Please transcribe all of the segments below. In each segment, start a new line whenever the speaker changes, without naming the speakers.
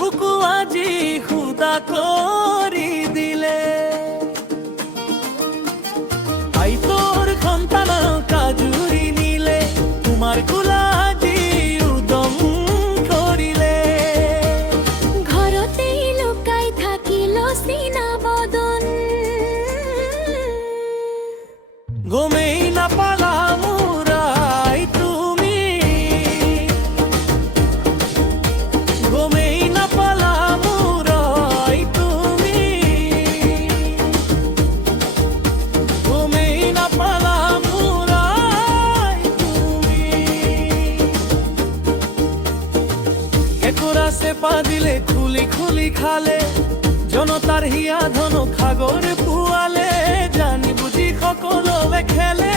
বুকু আজি খুদা দিলে। নিলে তোমাৰ কুলা আজি উদম করিলে। লুকাই থাকিল সিনা বদন। গমেই দিলে খুলি খুলি
খালে জনতার হিয়া ধন খাগর পুয়ালে জানি বুঝি সকলো খেলে।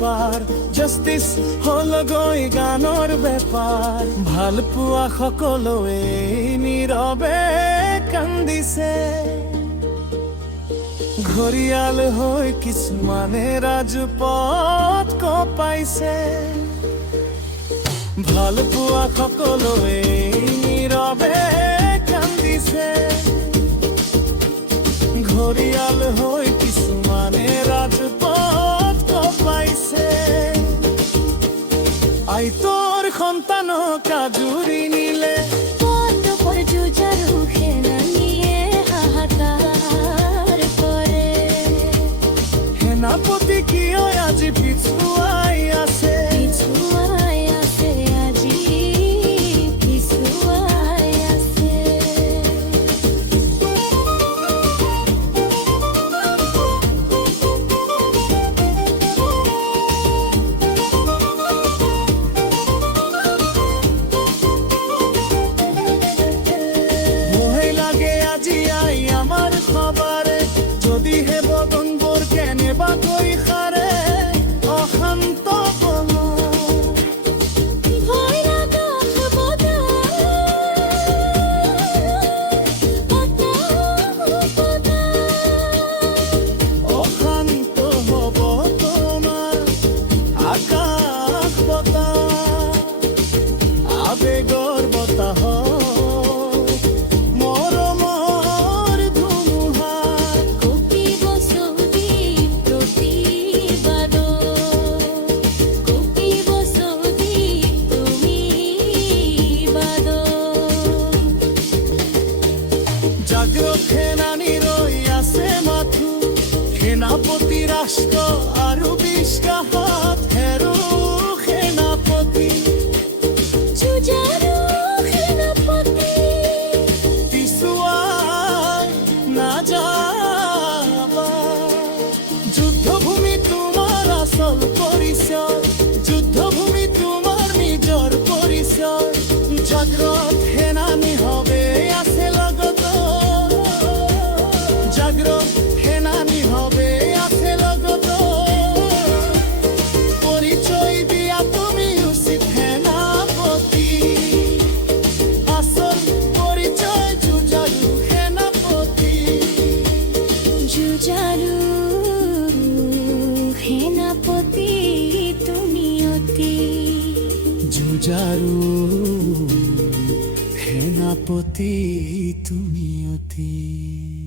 ব্যাপার।
জাস্টিস হল গই গানোর ব্যাপার। ভালো পোৱা সকলোৱে নীৰৱে কান্দিছে। ঘৰিয়াল হৈ কিছুমানে ৰাজপথ কপাইছে। ভালো পোৱা সকলোৱে নীৰৱে কান্দিছে। ঘৰিয়াল হৈ আইতৰ সন্তানক কাজুরি নিলে। হেনাপতি কিয় আজি
পিছুয়াই আছে।
সেনাপতি ৰাষ্ট্ৰ আৰু বিশ্বাসত হেৰো সেনাপতি।
জুজাৰু সেনাপতি।
পিছুৱাই নাযাবা
জুজাৰু হেনাপতি তুমি অতি।
জুজারু হেনাপতি তুমি অতি।